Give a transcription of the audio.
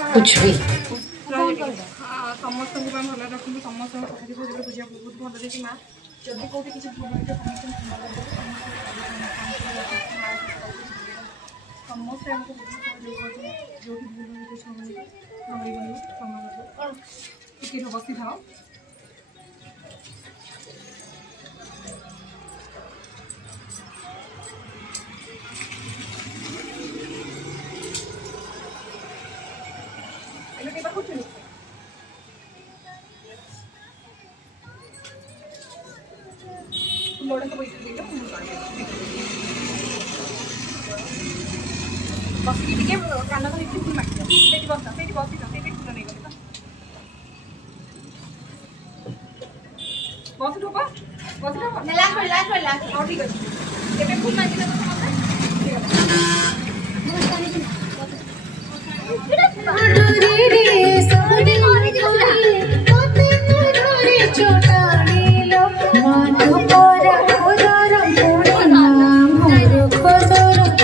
कुछ भी समस्त भल रखु समस्त पूजा बहुत भल देखिए माँ जब कौटे किसी भूल समस्त आमको जो भूल बसी था बसिक टे कान धरी फुल माग बस बस फुल नहीं गले बस ठीक अच्छे फुल मागिले छोटा